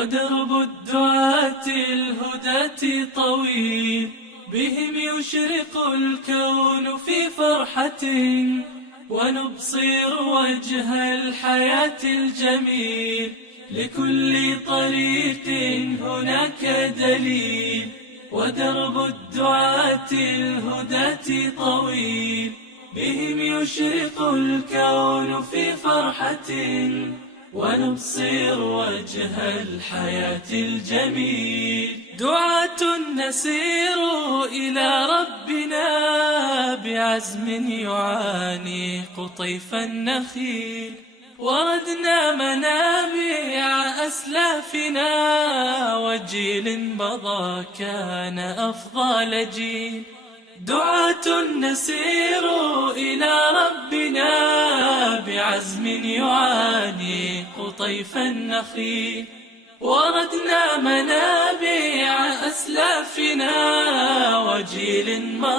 ودرب الدعاة الهداة طويل، بهم يشرق الكون في فرحة، ونبصر وجه الحياة الجميل. لكل طريق هناك دليل، ودرب الدعاة الهداة طويل، بهم يشرق الكون في فرحة، ونبصر وجه الحياة الجميل. دعاة نسير إلى ربنا بعزم يعانق طيف النخيل، وردنا منابع أسلافنا، وجيل مضى كان أفضل جيل. دعاة نسير إلى ربنا بعزم يعانق طيف النخيل، وردنا منابع أسلافنا، وجيل مضى